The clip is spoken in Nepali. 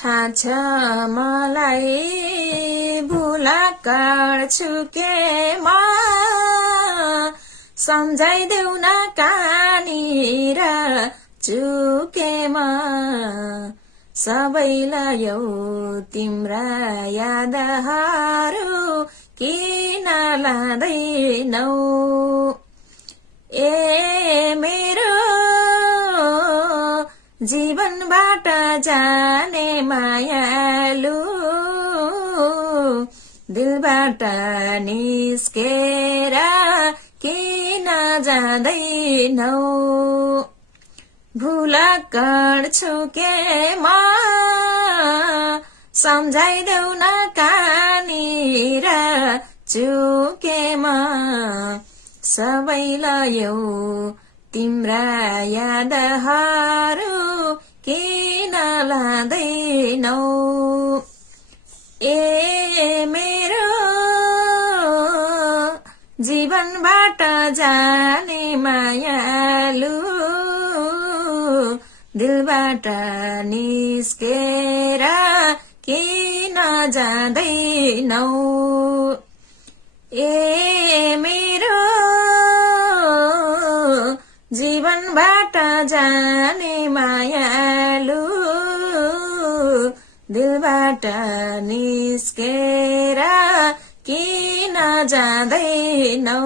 थाहा छ मलाई भुलाकार छु के म सम्झाइदेऊ न कहाँनिर चुकेमा सबैलाई यो तिम्रा यादहरू किन लाँदैनौ ए मेरो जीवनबाट जाने मायालु दिलबाट निस्केर किन जाँदैनौ भुलाकर छु के म सम्झाइदेऊ न कहाँनिर चुकेमा सबैलाई यो तिम्रा यादहरू किन लाँदैनौ ए मेरो जीवनबाट जाने मायालु दिलबाट निस्केर किन जाँदैनौ ए मेरो जीवनबाट जाने मायालु दिलबाट निस्केर किन जाँदैनौ